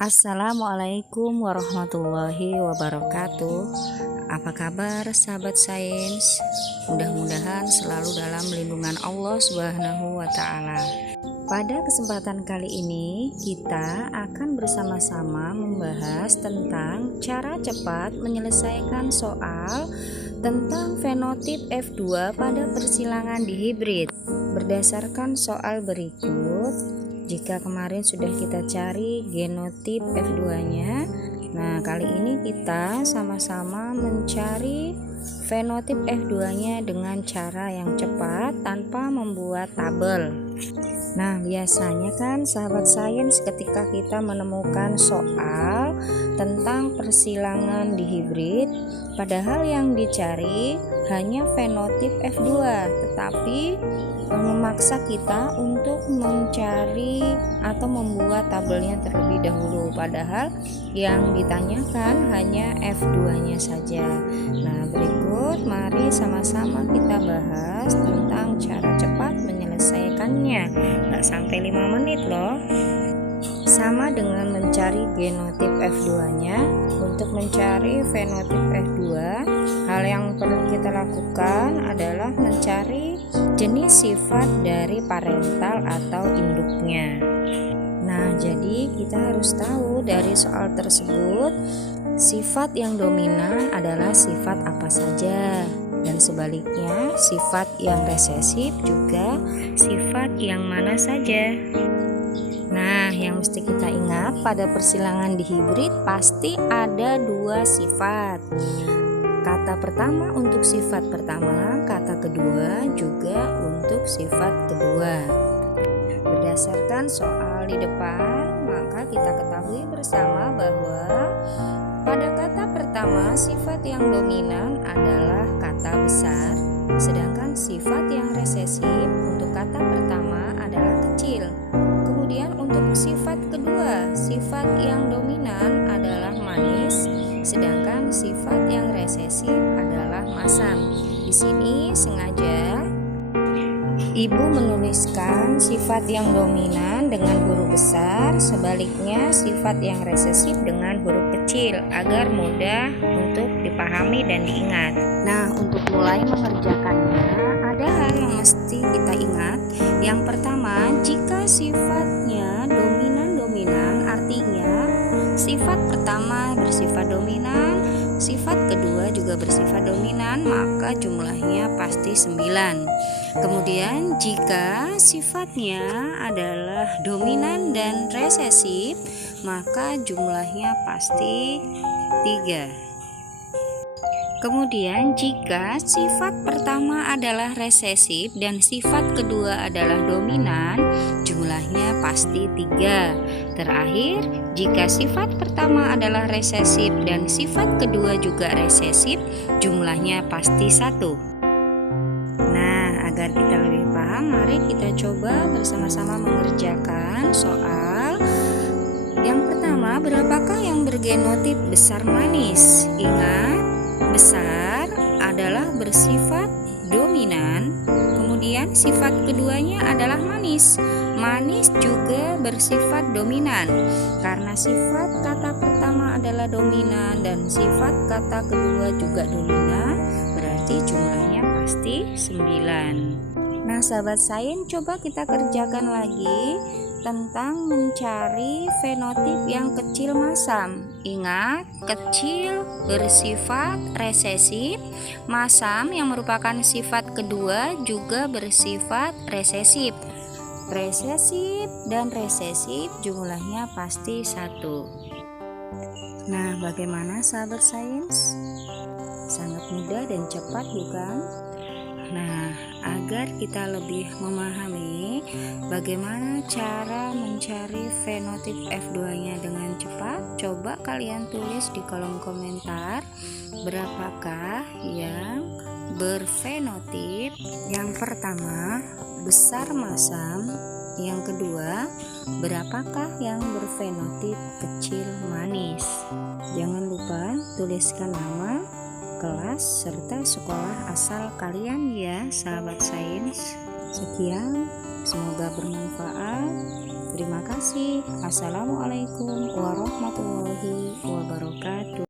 Assalamualaikum warahmatullahi wabarakatuh. Apa kabar sahabat sains? Mudah-mudahan selalu dalam lindungan Allah Subhanahu wa Ta'ala. Pada kesempatan kali ini kita akan bersama-sama membahas tentang cara cepat menyelesaikan soal tentang fenotip F2 pada persilangan dihibrid. Berdasarkan soal berikut, jika kemarin sudah kita cari genotip F2-nya, nah kali ini kita sama-sama mencari fenotip F2-nya dengan cara yang cepat tanpa membuat tabel. Nah, biasanya kan sahabat sains ketika kita menemukan soal tentang persilangan dihibrid, padahal yang dicari hanya fenotip F2, tetapi memaksa kita untuk mencari atau membuat tabelnya terlebih dahulu, padahal yang ditanyakan hanya F2-nya saja. Nah, berikut mari sama-sama kita bahas tentang cara cepat menyelesaikannya. Nggak sampai 5 menit loh. Sama dengan mencari genotip F2-nya, untuk mencari fenotip F2, hal yang perlu kita lakukan adalah mencari jenis sifat dari parental atau induknya. Nah, jadi kita harus tahu dari soal tersebut, sifat yang dominan adalah sifat apa saja, dan sebaliknya sifat yang resesif juga sifat yang mana saja. Nah, yang mesti kita ingat pada persilangan dihibrid pasti ada 2 sifat. Kata pertama untuk sifat pertama, kata kedua juga untuk sifat kedua. Berdasarkan soal di depan, maka kita ketahui bersama bahwa pada kata pertama sifat yang dominan adalah kata besar, sedangkan sifat yang resesif untuk kata pertama adalah kecil. Kemudian untuk sifat kedua, sifat yang dominan adalah manis, sedangkan sifat yang resesif adalah masam. Di sini sengaja Ibu menuliskan sifat yang dominan dengan huruf besar, sebaliknya sifat yang resesif dengan huruf kecil agar mudah untuk dipahami dan diingat. Nah, untuk mulai mengerjakannya ada hal yang mesti kita ingat. Yang pertama, jika sifatnya dominan-dominan, artinya sifat pertama bersifat dominan, sifat kedua juga bersifat dominan, maka jumlahnya pasti 9. Kemudian jika sifatnya adalah dominan dan resesif, maka jumlahnya pasti 3. Kemudian jika sifat pertama adalah resesif dan sifat kedua adalah dominan, jumlahnya pasti 3. Terakhir, jika sifat pertama adalah resesif dan sifat kedua juga resesif, jumlahnya pasti 1. Nah, agar kita lebih paham, mari kita coba bersama-sama mengerjakan soal. Yang pertama, berapakah yang bergenotip besar manis? Ingat, besar adalah bersifat dominan, kemudian sifat keduanya adalah manis. Manis juga bersifat dominan. Karena sifat kata pertama adalah dominan dan sifat kata kedua juga dominan, berarti jumlahnya pasti 9. Nah, sahabat sains, coba kita kerjakan lagi tentang mencari fenotip yang kecil masam. Ingat, kecil bersifat resesif, masam yang merupakan sifat kedua juga bersifat resesif. Resesif dan resesif jumlahnya pasti 1. Nah, bagaimana sahabat sains? Sangat mudah dan cepat, bukan? Nah, agar kita lebih memahami bagaimana cara mencari fenotip F2-nya dengan cepat, coba kalian tulis di kolom komentar berapakah yang berfenotip yang pertama besar masam, yang kedua berapakah yang berfenotip kecil manis. Jangan lupa tuliskan nama, kelas, serta sekolah asal kalian ya sahabat sains. Sekian, semoga bermanfaat. Terima kasih. Assalamualaikum warahmatullahi wabarakatuh.